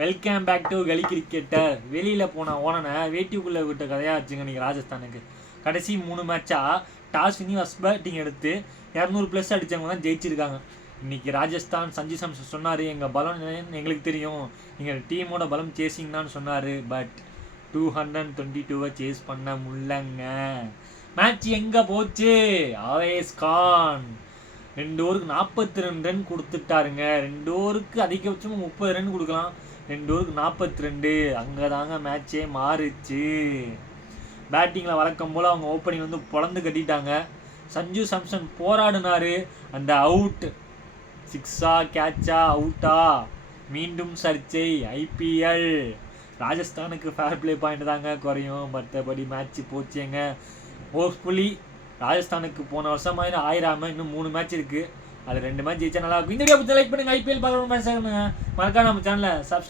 Welcome back to கலி cricketer. வெளியில் போன ஓனனை வேட்டிக்குள்ளே விட்ட கதையாக வச்சுங்க இன்றைக்கி ராஜஸ்தானுக்கு. கடைசி 3 மேட்சாக டாஸ் வினி ஃபஸ்ட் பேட்டிங் எடுத்து 200+ அடித்தவங்க தான் ஜெயிச்சிருக்காங்க. இன்றைக்கி ராஜஸ்தான் சஞ்சு சாம்சன் சொன்னார், எங்கள் பலம் எங்களுக்கு தெரியும், எங்கள் டீமோட பலம் சேசிங் தான் சொன்னார். பட் 222 சேஸ் பண்ண முடியலங்க. மேட்ச் எங்கே போச்சு? ஆவேஸ் கான் 2 ஓவருக்கு 42 ரன் கொடுத்துட்டாருங்க. 2 ஓவருக்கு அதிகபட்சமாக 30 ரன் கொடுக்கலாம், 2 ஓவருக்கு 42. அங்கே தாங்க மேட்சே மாறுச்சு. பேட்டிங்கில் வழக்கம் போல் அவங்க ஓப்பனிங் வந்து பொழந்து கட்டிட்டாங்க. சஞ்சு சாம்சன் போராடினார். அந்த அவுட் சிக்ஸா கேட்சா அவுட்டா மீண்டும் சர்ச்சை. ஐபிஎல் ராஜஸ்தானுக்கு ஃபேர் பிளே பாயிண்ட் தாங்க குறையும், மற்றபடி மேட்ச் போச்சுங்க. ஹோப்ஃபுல்லி ராஜஸ்தானுக்கு போன வருஷம் மாதிரி ஆயிராம இன்னும் 3 மேட்ச் இருக்குது, அது 2 மேட்ச் ஜெயிச்சா நல்லா இருக்கும். இந்த வீடியோ பற்றி லைக் பண்ணுங்கள். ஐபிஎல் பார்க்குறவங்க மறக்காம நம்ம சேனலை சப்ஸ்கிரைப்